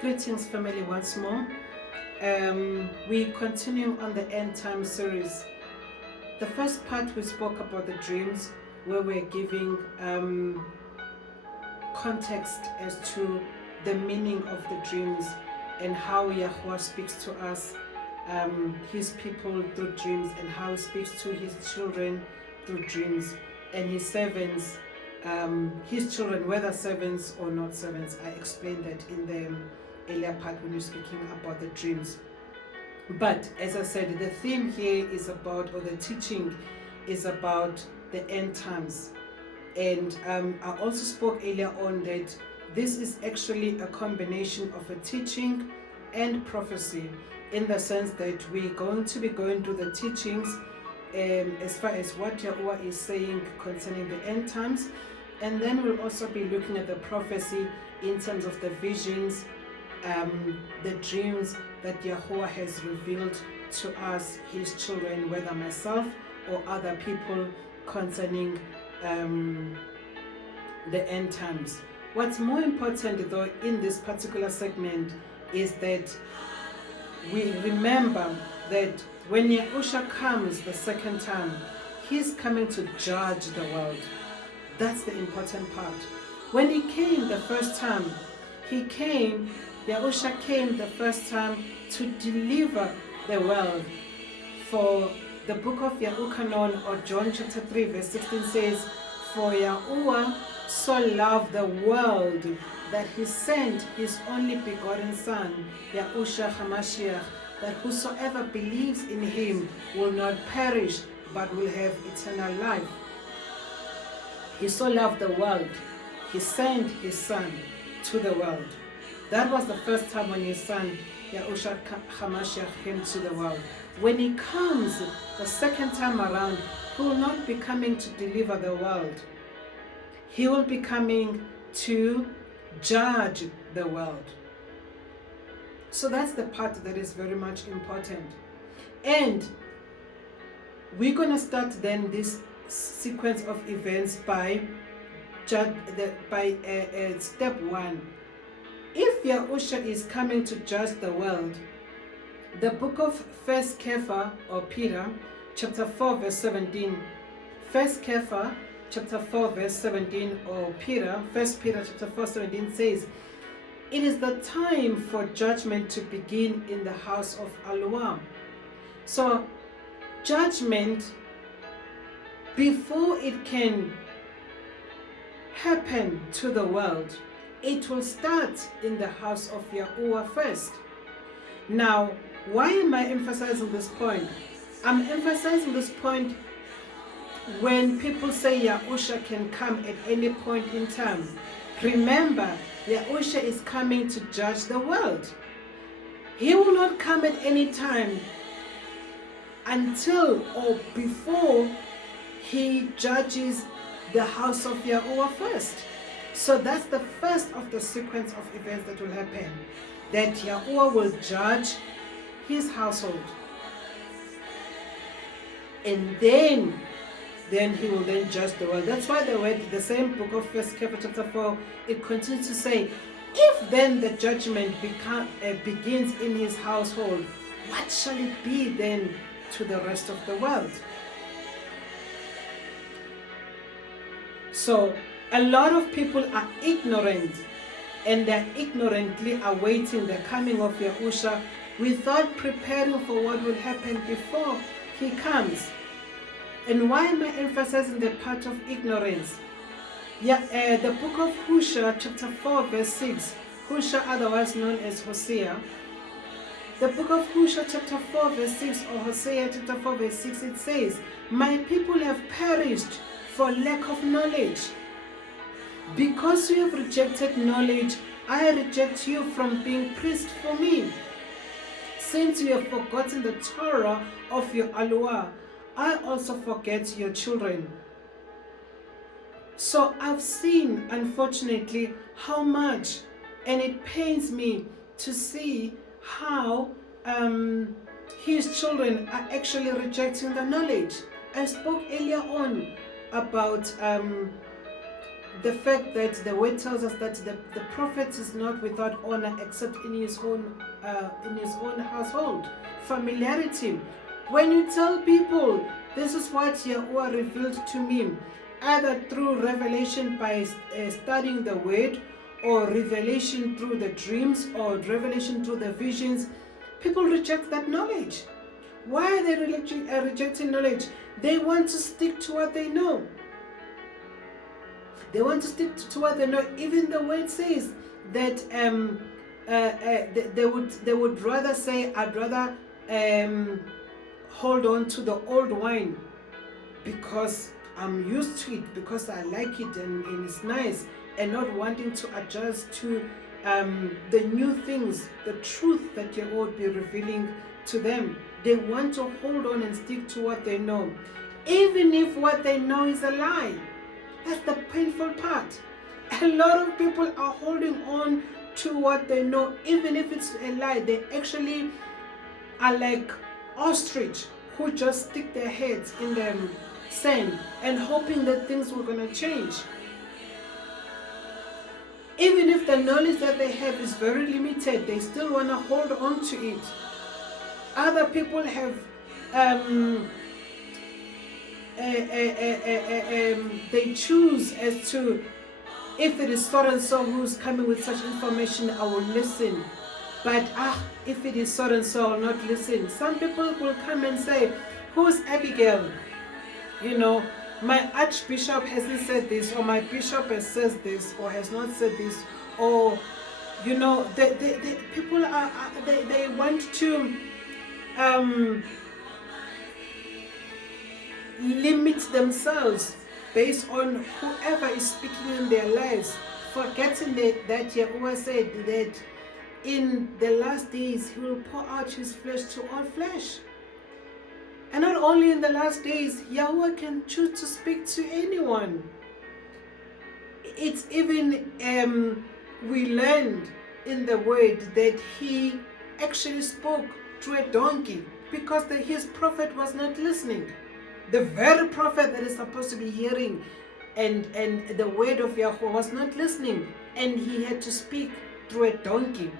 Greetings, family, once more. We continue on the end time series. The first part we spoke about the dreams, where we're giving context as to the meaning of the dreams and how Yahuah speaks to us, his people through dreams, and how he speaks to his children through dreams, and his servants, his children, whether servants or not servants. I explained that in the earlier part when you're speaking about the dreams. But as I said, the theme here is about, or the teaching is about the end times. And I also spoke earlier on that this is actually a combination of a teaching and prophecy, in the sense that we're going to be going through the teachings as far as what Yahuah is saying concerning the end times, and then we'll also be looking at the prophecy in terms of the visions, the dreams that Yahuah has revealed to us, his children, whether myself or other people, concerning the end times. What's more important though in this particular segment is that we remember that when Yahusha comes the second time, he's coming to judge the world. That's the important part. When he came the first time, Yahusha came the first time to deliver the world. For the book of Yahuah, or John chapter 3 verse 16 says, "For Yahuah so loved the world that he sent his only begotten Son, Yahushua HaMashiach, that whosoever believes in him will not perish but will have eternal life." He so loved the world, he sent his Son to the world. That was the first time when his Son, Yahushua HaMashiach, came to the world. When he comes the second time around, he will not be coming to deliver the world. He will be coming to judge the world. So that's the part that is very much important. And we're going to start then this sequence of events by step 1. If Yahusha is coming to judge the world, the book of 1 Kepha, or Peter, chapter 4 verse 17, 1 Kepha chapter 4 verse 17, or Peter, 1 Peter chapter 4 17 says, "It is the time for judgment to begin in the house of Yahuah." So judgment, before it can happen to the world, it will start in the house of Yahuah first. Now, why am I emphasizing this point? I'm emphasizing this point when people say Yahusha can come at any point in time. Remember, Yahusha is coming to judge the world. He will not come at any time until or before he judges the house of Yahuah first. So that's the first of the sequence of events that will happen, that Yahuah will judge his household, and then he will then judge the world. That's why the same book of 1 Kepha chapter 4, it continues to say, if then the judgment begins in his household, what shall it be then to the rest of the world? So a lot of people are ignorant, and they're ignorantly awaiting the coming of Yahusha without preparing for what will happen before he comes. And why am I emphasizing the part of ignorance? The book of Hosea chapter 4 verse 6, Hosea otherwise known as Hosea, the book of Hosea chapter 4 verse 6, or Hosea chapter 4 verse 6, it says, "My people have perished for lack of knowledge. Because you have rejected knowledge, I reject you from being priest for me. Since you have forgotten the Torah of your Yahuah, I also forget your children." So I've seen, unfortunately, how much, and it pains me to see how his children are actually rejecting the knowledge. I spoke earlier on about the fact that the word tells us that the prophet is not without honor except in his own household. Familiarity. When you tell people, this is what Yahuah revealed to me, either through revelation by studying the word, or revelation through the dreams, or revelation through the visions, people reject that knowledge. Why are they rejecting knowledge? They want to stick to what they know. They want to stick to what they know. Even the word says that they would rather say, I'd rather hold on to the old wine because I'm used to it, because I like it and it's nice, and not wanting to adjust to the new things, the truth that Yahuah would be revealing to them. They want to hold on and stick to what they know, even if what they know is a lie. That's the painful part. A lot of people are holding on to what they know, even if it's a lie. They actually are like ostrich who just stick their heads in the sand and hoping that things were going to change. Even if the knowledge that they have is very limited, they still want to hold on to it. Other people have they choose as to, if it is so and so who's coming with such information, I will listen. But if it is so and so, I will not listen. Some people will come and say, who's Abigail? You know, my archbishop hasn't said this, or my bishop has said this, or has not said this, or you know, people are they want to limit themselves based on whoever is speaking in their lives, forgetting that Yahuah said that in the last days he will pour out his flesh to all flesh. And not only in the last days, Yahuah can choose to speak to anyone. It's even, we learned in the word that he actually spoke to a donkey because his prophet was not listening. The very prophet that is supposed to be hearing and the word of Yahuah was not listening, and he had to speak through a donkey.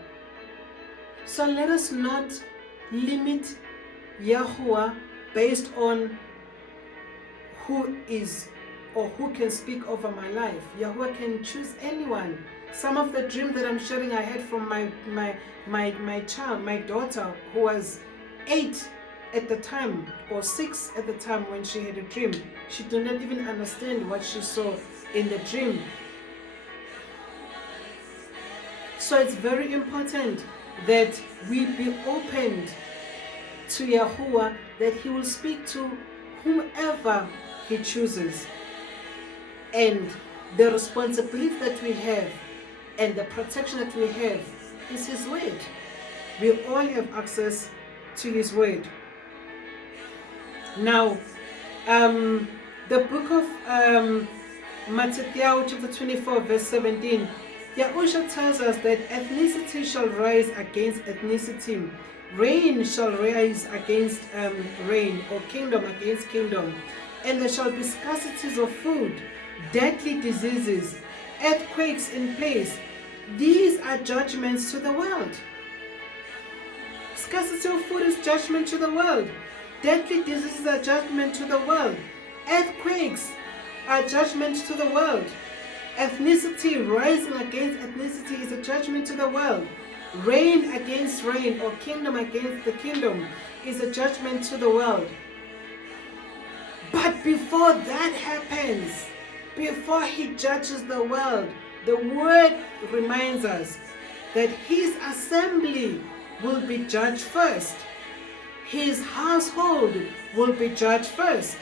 So let us not limit Yahuah based on who is or who can speak over my life. Yahuah can choose anyone. Some of the dreams that I'm sharing I had from my child, my daughter, who was 8 at the time, or 6 at the time when she had a dream. She did not even understand what she saw in the dream. So it's very important that we be opened to Yahuah, that he will speak to whomever he chooses. And the responsibility that we have and the protection that we have is his word. We all have access to his word. Now, the book of Matthew chapter 24 verse 17, Yahusha tells us that ethnicity shall rise against ethnicity, reign shall rise against reign, or kingdom against kingdom, and there shall be scarcities of food, deadly diseases, earthquakes in place. These are judgments to the world. Scarcity of food is judgment to the world. Deadly diseases are judgment to the world. Earthquakes are judgment to the world. Ethnicity rising against ethnicity is a judgment to the world. Reign against reign, or kingdom against the kingdom, is a judgment to the world. But before that happens, before he judges the world, the word reminds us that his assembly will be judged first. His household will be judged first.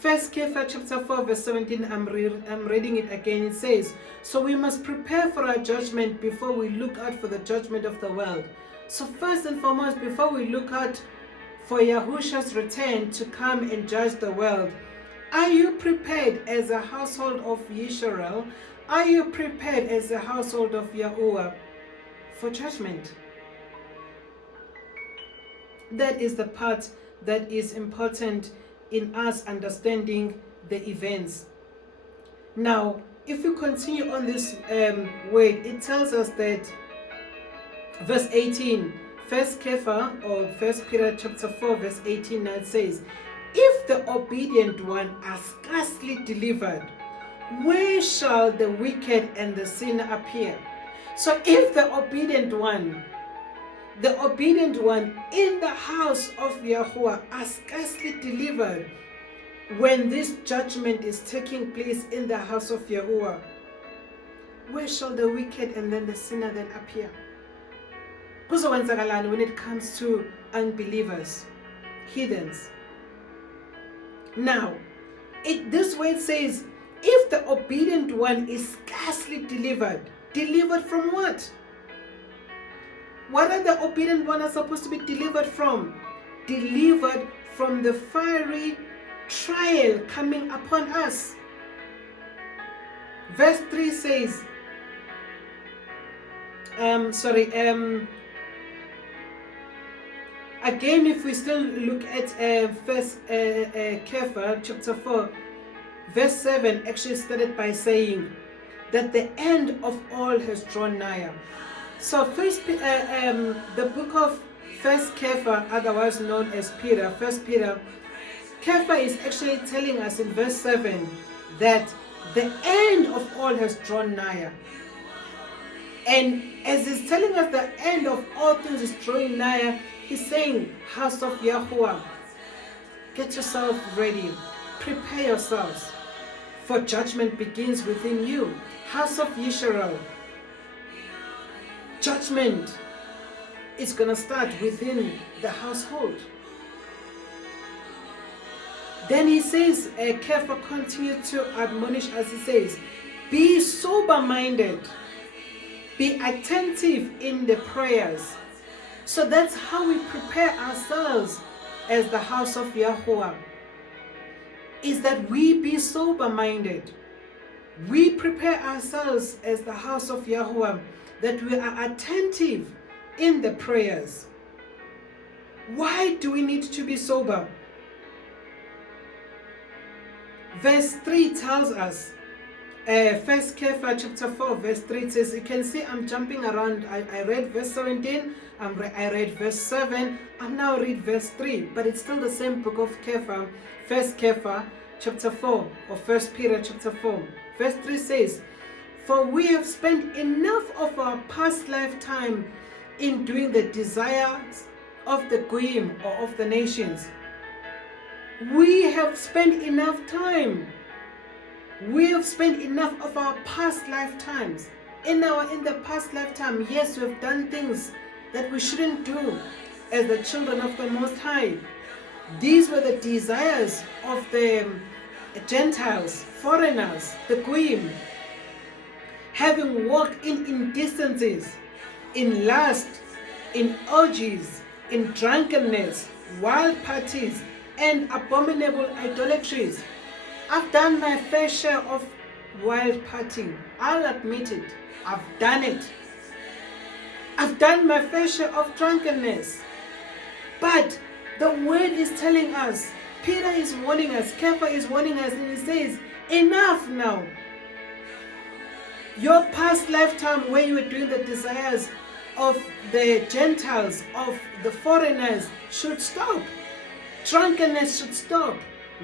First Kepha chapter 4 verse 17, I'm reading it again. It says, so we must prepare for our judgment before we look out for the judgment of the world. So first and foremost, before we look out for Yahusha's return to come and judge the world, are you prepared as a household of Yisrael? Are you prepared as a household of Yahuah for judgment? That is the part that is important in us understanding the events. Now, if we continue on this word, it tells us that verse 18, First Kepha or First Peter chapter 4 verse 18, now it says, if the obedient one are scarcely delivered, where shall the wicked and the sinner appear? So if the obedient one in the house of Yahuah are scarcely delivered, when this judgment is taking place in the house of Yahuah, where shall the wicked and then the sinner then appear? When it comes to unbelievers, heathens. Now, this word says, if the obedient one is scarcely delivered from what? What are the obedient ones supposed to be delivered from? Delivered from the fiery trial coming upon us. Verse 3 says, again, if we still look at First Kepha chapter 4, verse 7 actually started by saying that the end of all has drawn nigh. So the book of First Kepha, otherwise known as Peter, First Peter, Kepha is actually telling us in verse 7 that the end of all has drawn nigh. And as he's telling us the end of all things is drawing nigh, he's saying, House of Yahuah, get yourself ready, prepare yourselves, for judgment begins within you. House of Yisrael, judgment is going to start within the household. Then he says, Kepha continued to admonish us, he says, be sober-minded, be attentive in the prayers. So that's how we prepare ourselves as the house of Yahuah, is that we be sober-minded. We prepare ourselves as the house of Yahuah, that we are attentive in the prayers. Why do we need to be sober? Verse 3 tells us, First Kepha chapter 4 verse 3 says, you can see I'm jumping around. I read verse 17, I read verse 7, I'm now read verse 3, but it's still the same book of Kepha, First Kepha chapter 4 or First Peter chapter 4. Verse 3 says, for we have spent enough of our past lifetime in doing the desires of the Goyim or of the nations. We have spent enough time. We have spent enough of our past lifetimes. In the past lifetime, yes, we have done things that we shouldn't do as the children of the Most High. These were the desires of the Gentiles, foreigners, the Goyim, having walked in indecencies, in lust, in orgies, in drunkenness, wild parties, and abominable idolatries. I've done my fair share of wild partying. I'll admit it. I've done it. I've done my fair share of drunkenness. But the word is telling us, Peter is warning us, Kepha is warning us, and he says, enough now. Your past lifetime where you were doing the desires of the Gentiles, of the foreigners, should stop. Drunkenness should stop.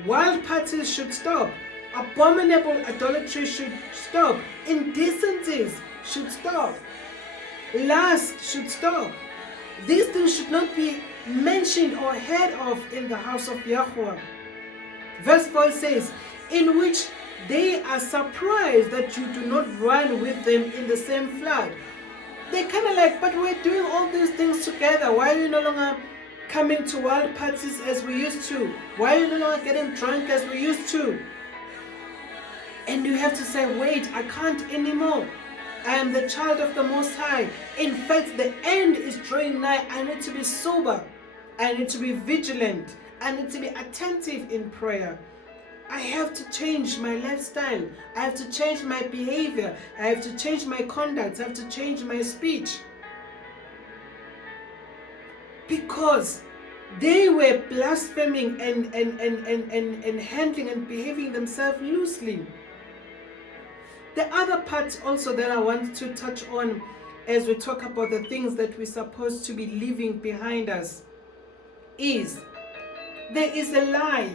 Wild parties should stop. Abominable idolatry should stop. Indecencies should stop. Lust should stop. These things should not be mentioned or heard of in the house of Yahuah. Verse 4 says, in which they are surprised that you do not run with them in the same flood. They're kind of like, but we're doing all these things together. Why are you no longer coming to wild parties as we used to? Why are you no longer getting drunk as we used to? And you have to say, wait, I can't anymore. I am the child of the Most High. In fact, the end is drawing nigh. I need to be sober. I need to be vigilant. I need to be attentive in prayer. I have to change my lifestyle. I have to change my behavior. I have to change my conduct. I have to change my speech. Because They were blaspheming and handling and behaving themselves loosely. The other part also that I want to touch on as we talk about the things that we're supposed to be leaving behind us is there is a lie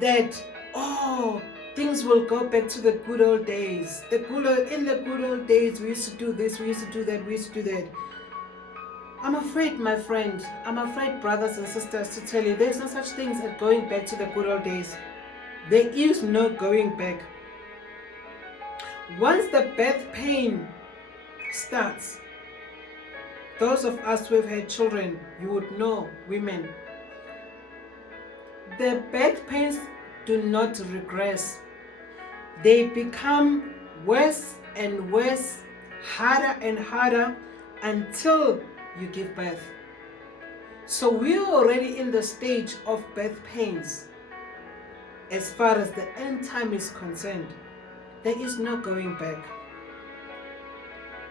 that, things will go back to the good old days. In the good old days, we used to do this, we used to do that, we used to do that. I'm afraid, my friend, brothers and sisters, to tell you, there's no such things as going back to the good old days. There is no going back. Once the birth pain starts, those of us who have had children, you would know, women, the birth pains do not regress. They become worse and worse, harder and harder until you give birth. So we're already in the stage of birth pains. As far as the end time is concerned, there is no going back.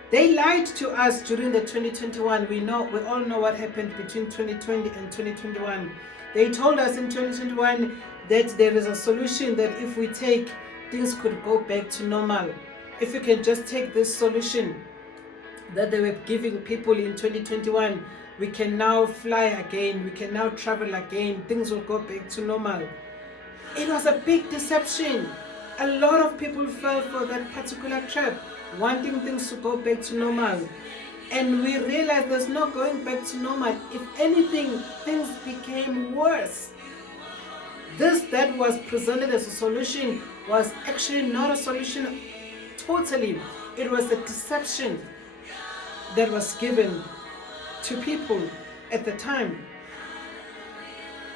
They lied to us during the 2021. We all know what happened between 2020 and 2021. They told us in 2021 that there is a solution, that if we take, things could go back to normal. If you can just take this solution that they were giving people in 2021, we can now fly again, we can now travel again, things will go back to normal. It was a big deception. A lot of people fell for that particular trap, wanting things to go back to normal. And we realized there's no going back to normal. If anything, things became worse. This that was presented as a solution was actually not a solution totally. It was a deception that was given to people at the time.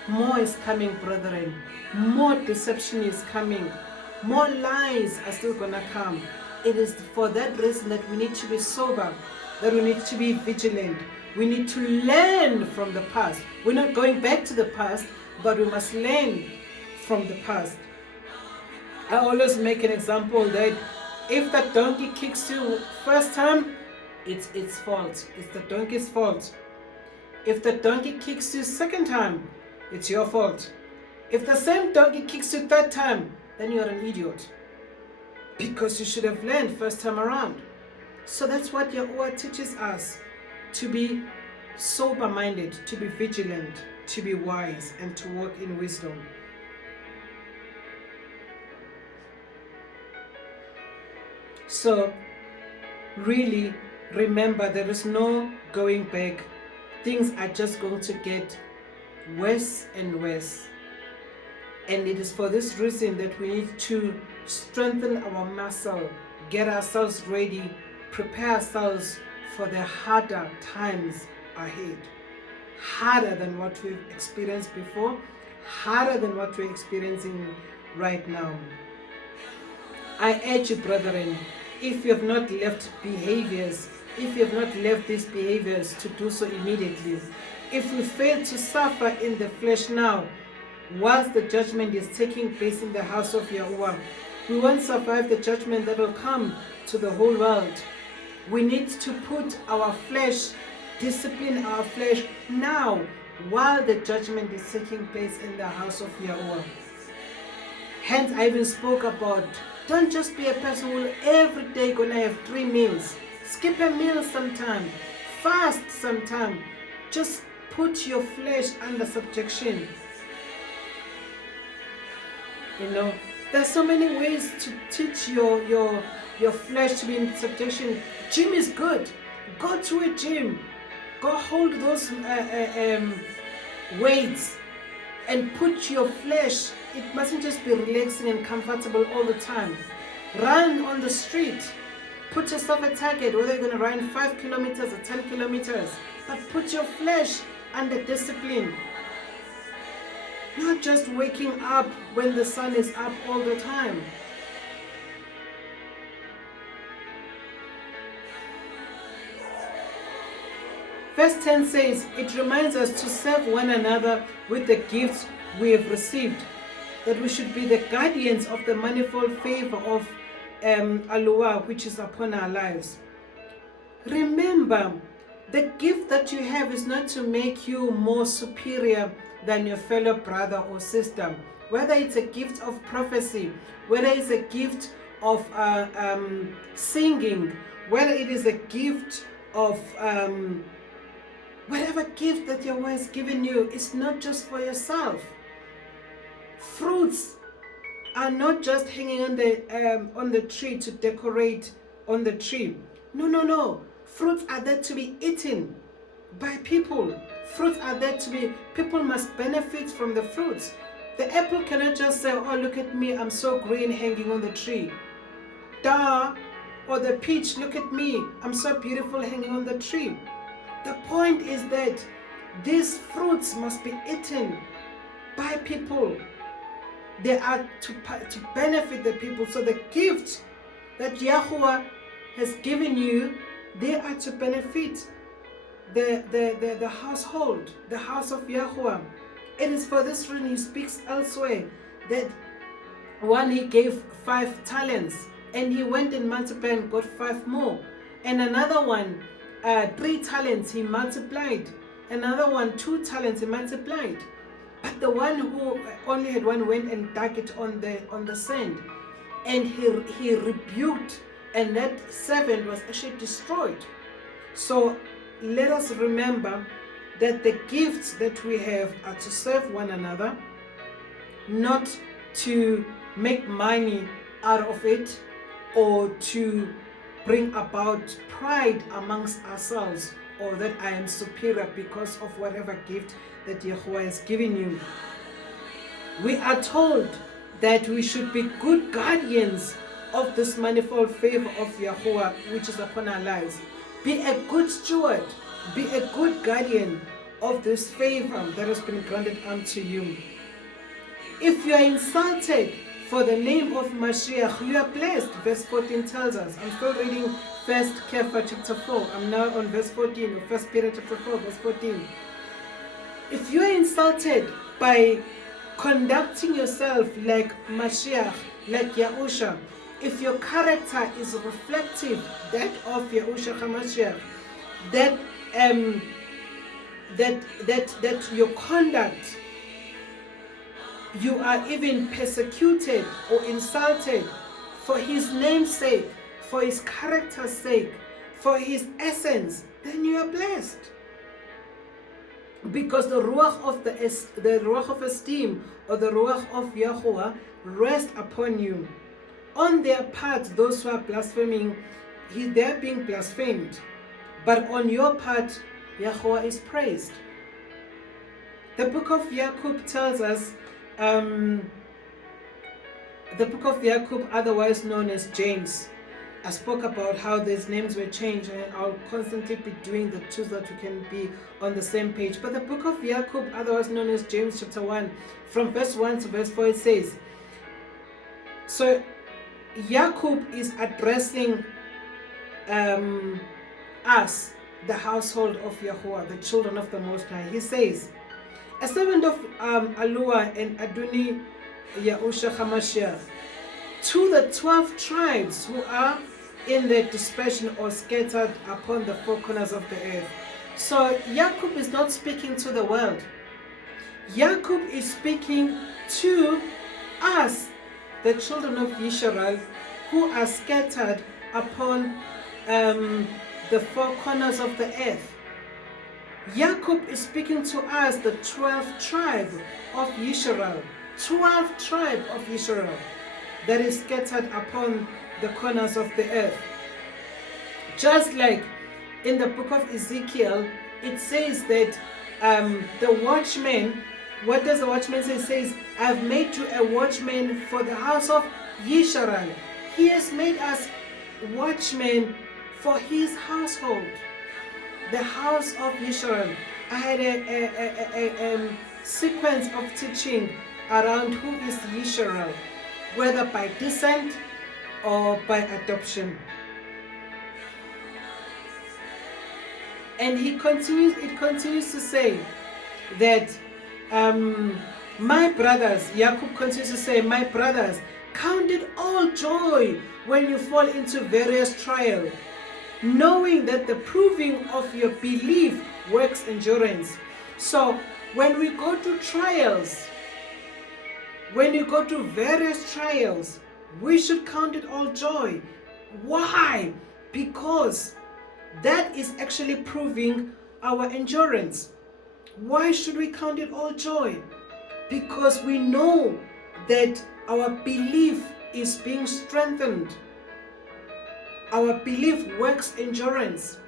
More is coming, brethren. More deception is coming. More lies are still gonna come. It is for that reason that we need to be sober, that we need to be vigilant. We need to learn from the past. We're not going back to the past, but we must learn from the past. I always make an example that if the donkey kicks you first time, it's its fault. It's the donkey's fault. If the donkey kicks you second time, it's your fault. If the same donkey kicks you third time, then you're an idiot, because you should have learned first time around. So that's what Yahuah teaches us, to be sober-minded, to be vigilant, to be wise, and to walk in wisdom. So really remember, there is no going back. Things are just going to get worse and worse. And it is for this reason that we need to strengthen our muscle, get ourselves ready, prepare ourselves for the harder times ahead. Harder than what we've experienced before, harder than what we're experiencing right now. I urge you, brethren, if you have not left behaviors, if you have not left these behaviors, to do so immediately. If we fail to suffer in the flesh now, whilst the judgment is taking place in the house of Yahuah, we won't survive the judgment that will come to the whole world. We need to put our flesh, discipline our flesh now, while the judgment is taking place in the house of Yahuah. Hence, I even spoke about, don't just be a person who every day gonna have 3 meals. Skip a meal sometime, fast sometime. Just put your flesh under subjection. You know, there's so many ways to teach your flesh to be in subjection. Gym is good. Go to a gym. Go hold those weights and put your flesh. It mustn't just be relaxing and comfortable all the time. Run on the street. Put yourself a target, whether you're going to run 5 kilometers or 10 kilometers. But put your flesh under discipline. Not just waking up when the sun is up all the time. Verse 10 says, it reminds us to serve one another with the gifts we have received, that we should be the guardians of the manifold favor of Yahuah which is upon our lives. Remember The gift that you have is not to make you more superior than your fellow brother or sister. Whether it's a gift of prophecy, whether it's a gift of singing, whether it is a gift of whatever gift that Yahuah has given you, it's not just for yourself. Fruits are not just hanging on the tree to decorate on the tree. No. Fruits are there to be eaten by people. Fruits are there to be, people must benefit from the fruits. The apple cannot just say, oh, look at me, I'm so green hanging on the tree. Duh. Or the peach, look at me, I'm so beautiful hanging on the tree. The point is that these fruits must be eaten by people. They are to benefit the people. So the gift that Yahuah has given you, they are to benefit the household, the house of Yahuah. It is for this reason he speaks elsewhere that one he gave 5 talents and he went and multiplied and got 5 more. And another one, 3 talents he multiplied. Another one, 2 talents he multiplied. But the one who only had 1 went and dug it on the sand. And he rebuked, and that servant was actually destroyed. So let us remember that the gifts that we have are to serve one another, not to make money out of it or to bring about pride amongst ourselves, or that I am superior because of whatever gift that Yahuah has given you. We are told that we should be good guardians of this manifold favor of Yahuah which is upon our lives. Be a good steward, be a good guardian of this favor that has been granted unto you. If you are insulted for the name of Mashiach, you are blessed. Verse 14 tells us. I'm still reading 1 Kepha chapter 4. I'm now on verse 14, or 1 Peter chapter 4, verse 14. If you are insulted by conducting yourself like Mashiach, like Yahusha, if your character is reflective that of Yahushua HaMashiach, that your conduct, you are even persecuted or insulted for his name's sake, for his character's sake, for his essence, then you are blessed. Because the ruach of esteem, or the ruach of Yahuah, rest upon you. On their part, those who are blaspheming, they're being blasphemed. But on your part, Yahuah is praised. The book of Yaqub tells us, the book of Yaqub, otherwise known as James. I spoke about how these names were changed, and I'll constantly be doing the two so that we can be on the same page. But the book of Yaqub, otherwise known as James chapter 1, from verse 1 to verse 4, it says, so Yaqub is addressing us, the household of Yahuah, the children of the Most High. He says, a servant of Alua and Adoni Yahushua HaMashiach, to the 12 tribes who are in the dispersion or scattered upon the 4 corners of the earth. So Yaqub is not speaking to the world. Yaqub is speaking to us, the children of Israel, who are scattered upon the 4 corners of the earth. Yaqub is speaking to us, the 12th tribe of Israel. 12th tribe of Israel that is scattered upon the corners of the earth. Just like in the book of Ezekiel, it says that the watchman, what does the watchman say? It says, I've made you a watchman for the house of Israel. He has made us watchmen for his household, the house of Israel. I had a sequence of teaching around who is Israel, whether by descent or by adoption. And it continues to say that my brothers, Yaqub continues to say, my brothers, count it all joy when you fall into various trials, knowing that the proving of your belief works endurance. So when we go to trials, when you go to various trials, we should count it all joy. Why? Because that is actually proving our endurance. Why should we count it all joy? Because we know that our belief is being strengthened. Our belief works endurance.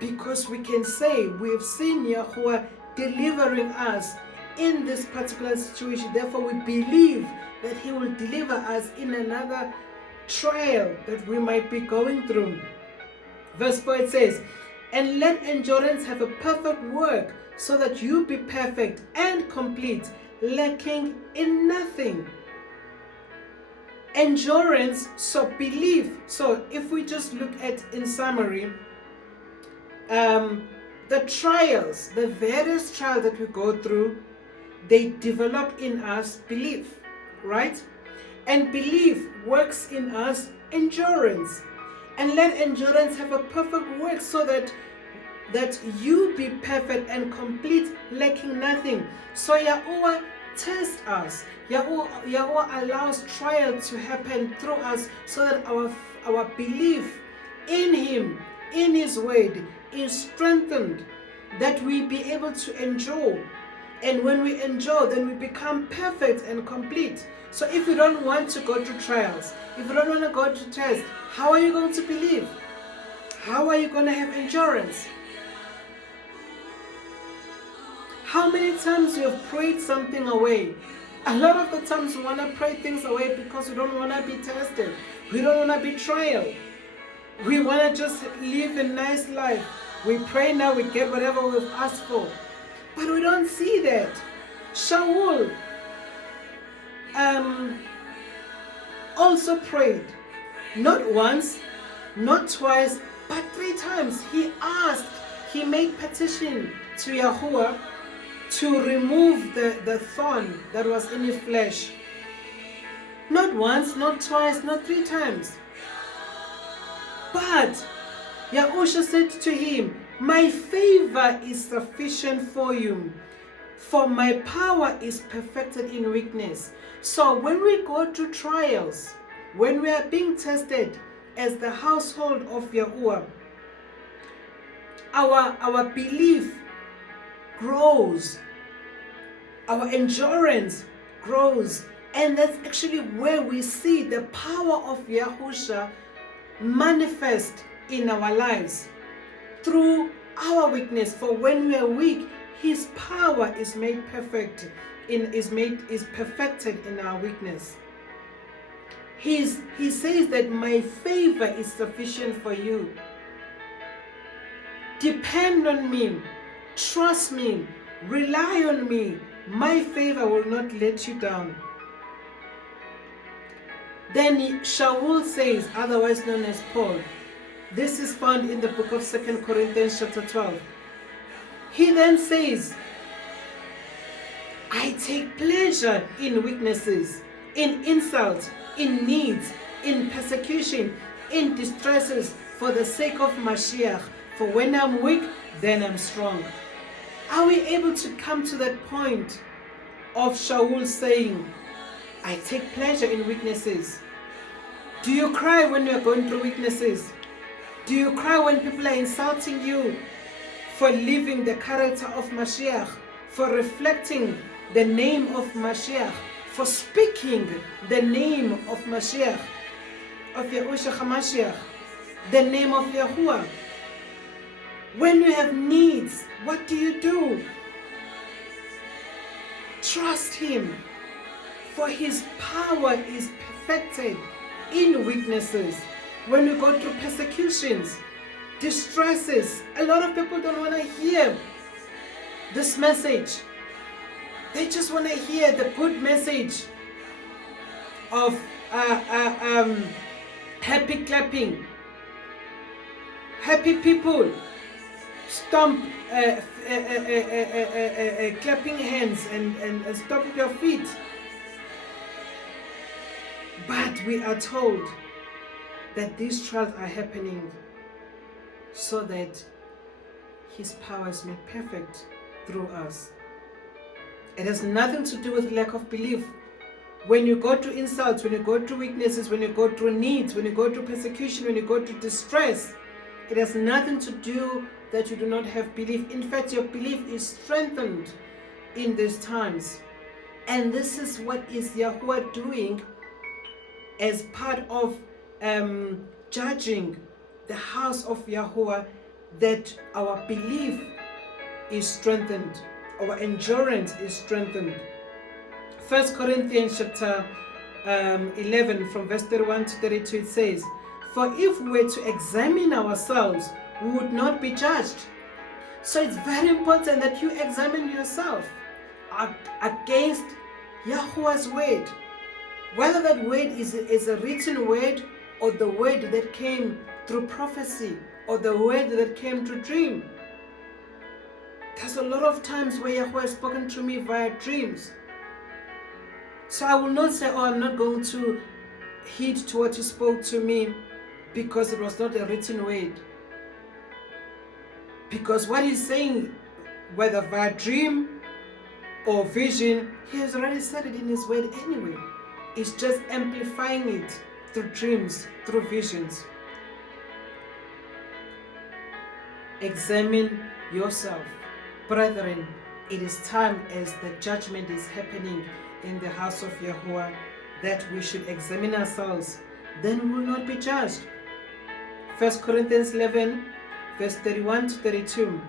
Because we can say we have seen Yahuah delivering us in this particular situation. Therefore, we believe that He will deliver us in another trial that we might be going through. Verse 4, it says, "And let endurance have a perfect work, so that you be perfect and complete, lacking in nothing." Endurance, so belief. So if we just look at, in summary, the trials, the various trials that we go through, they develop in us belief, right? And belief works in us endurance. And let endurance have a perfect work, so that you be perfect and complete, lacking nothing. So Yahuah tests us. Yahuah allows trial to happen through us, so that our belief in Him, in His word, is strengthened, that we be able to endure. And when we endure, then we become perfect and complete. So if you don't want to go through trials, if you don't want to go to tests, how are you going to believe? How are you going to have endurance? How many times you have prayed something away? A lot of the times we want to pray things away because we don't want to be tested. We don't want to be trialed. We want to just live a nice life. We pray now, we get whatever we've asked for. But we don't see that. Shaul also prayed. Not once, not twice, but 3 times. He asked, he made petition to Yahuah to remove the thorn that was in his flesh. Not once, not twice, not 3 times. But Yahusha said to him, "My favor is sufficient for you, for my power is perfected in weakness." So when we go through trials, when we are being tested as the household of Yahuah, our belief grows, our endurance grows, and that's actually where we see the power of Yahusha manifest in our lives through our weakness. For when we are weak, His power is made perfect, is perfected in our weakness. He says that my favor is sufficient for you. Depend on me, trust me, rely on me. My favor will not let you down. Then Shaul says, otherwise known as Paul. This is found in the book of 2 Corinthians chapter 12. He then says, I take pleasure in weaknesses, in insult, in needs, in persecution, in distresses, for the sake of Mashiach. For when I'm weak, then I'm strong. Are we able to come to that point of Shaul saying, I take pleasure in weaknesses? Do you cry when you're going through weaknesses? Do you cry when people are insulting you for living the character of Mashiach, for reflecting the name of Mashiach, for speaking the name of Mashiach, of Yahushua HaMashiach, the name of Yahuah? When you have needs, what do? Trust Him, for His power is perfected in weaknesses. When we go through persecutions, distresses, a lot of people don't want to hear this message. They just want to hear the good message of happy clapping, happy people, stomp, clapping hands and stomping your feet. But we are told that these trials are happening so that his power is made perfect through us. It has nothing to do with lack of belief. When you go through insults, when you go through weaknesses, when you go through needs, when you go through persecution, when you go through distress, it has nothing to do that you do not have belief. In fact, your belief is strengthened in these times. And this is what is Yahuah doing as part of judging the house of Yahuah, that our belief is strengthened, our endurance is strengthened. 1 Corinthians chapter 11 from verse 31 to 32, it says, "For if we were to examine ourselves, we would not be judged." So it's very important that you examine yourself against Yahuah's word. Whether that word is a written word, or the word that came through prophecy, or the word that came through dream. There's a lot of times where Yahuah has spoken to me via dreams. So I will not say, oh, I'm not going to heed to what he spoke to me because it was not a written word. Because what he's saying, whether via dream or vision, he has already said it in his word anyway. It's just amplifying it through dreams, through visions. Examine yourself. Brethren, it is time, as the judgment is happening in the house of Yahuah, that we should examine ourselves. Then we will not be judged. 1 Corinthians 11, verse 31 to 32.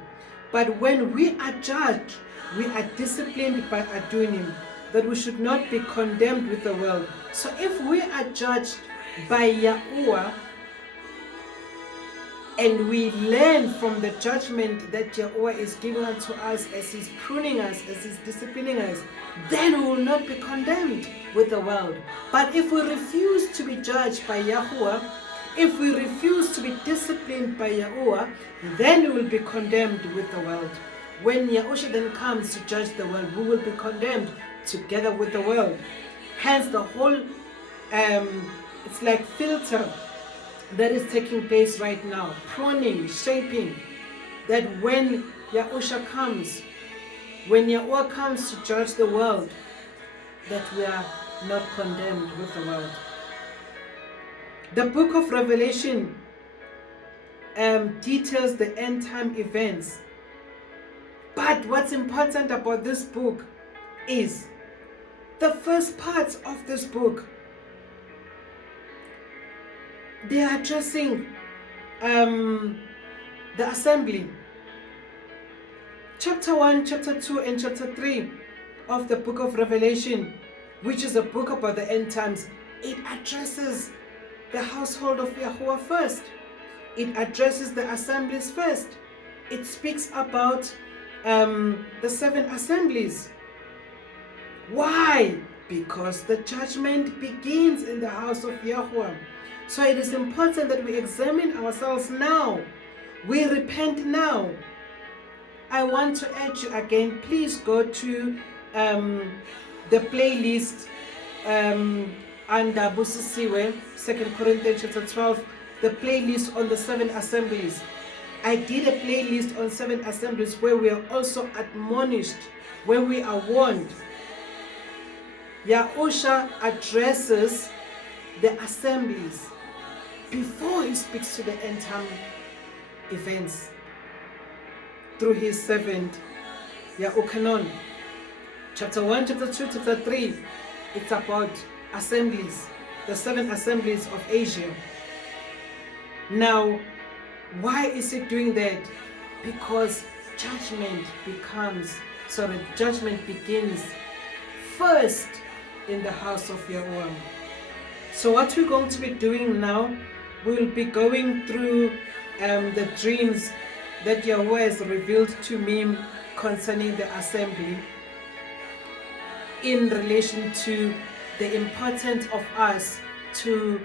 But when we are judged, we are disciplined by Adunim, that we should not be condemned with the world. So if we are judged by Yahuah, and we learn from the judgment that Yahuah is giving unto us as he's pruning us, as he's disciplining us, then we will not be condemned with the world. But if we refuse to be judged by Yahuah, if we refuse to be disciplined by Yahuah, then we will be condemned with the world. When Yahusha then comes to judge the world, we will be condemned together with the world. Hence the whole, it's like filter that is taking place right now, pruning, shaping, that when Yahusha comes, when Yahuah comes to judge the world, that we are not condemned with the world. The book of Revelation details the end time events. But what's important about this book is the first parts of this book. They are addressing the assembly. Chapter 1, chapter 2, and chapter 3 of the book of Revelation, which is a book about the end times, it addresses the household of Yahuah first. It addresses the assemblies first. It speaks about the 7 assemblies. Why? Because the judgment begins in the house of Yahuah. So it is important that we examine ourselves now. We repent now. I want to urge you again, please go to the playlist under Busisiwe, 2 Corinthians chapter 12, the playlist on the 7 assemblies. I did a playlist on 7 assemblies where we are also admonished, where we are warned. Yahusha addresses the assemblies before he speaks to the end time events through his servant Yahuah. Chapter 1, chapter 2, chapter 3, it's about assemblies, the 7 assemblies of Asia. Now, why is it doing that? Because judgment begins first in the house of Yahuah. So what we're going to be doing now, we'll be going through the dreams that Yahuah has revealed to me concerning the assembly in relation to the importance of us to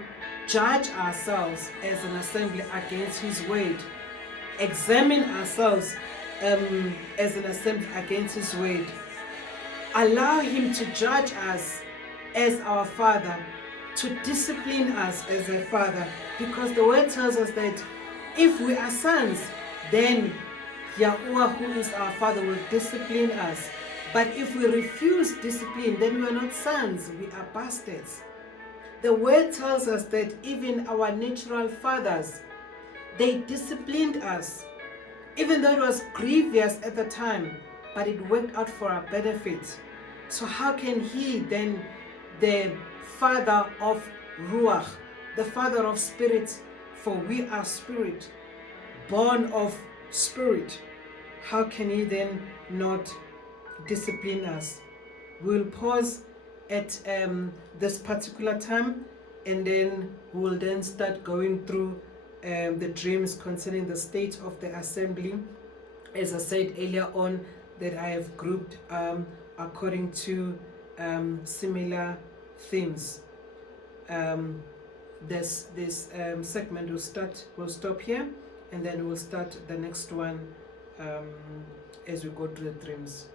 judge ourselves as an assembly against his word, examine ourselves as an assembly against his word, allow him to judge us as our Father, to discipline us as a Father, because the word tells us that If we are sons, then Yahuah, who is our Father, will discipline us. But if we refuse discipline, then we are not sons, we are bastards. The word tells us that even our natural fathers, they disciplined us, even though it was grievous at the time, but it worked out for our benefit. So how can he then, the Father of Ruach, the Father of spirit, for we are spirit, born of spirit, how can he then not discipline us? We'll pause at this particular time, and then we'll then start going through the dreams concerning the state of the assembly. As I said earlier on, that I have grouped according to similar themes. This segment will stop here, and then we'll start the next one as we go to the dreams.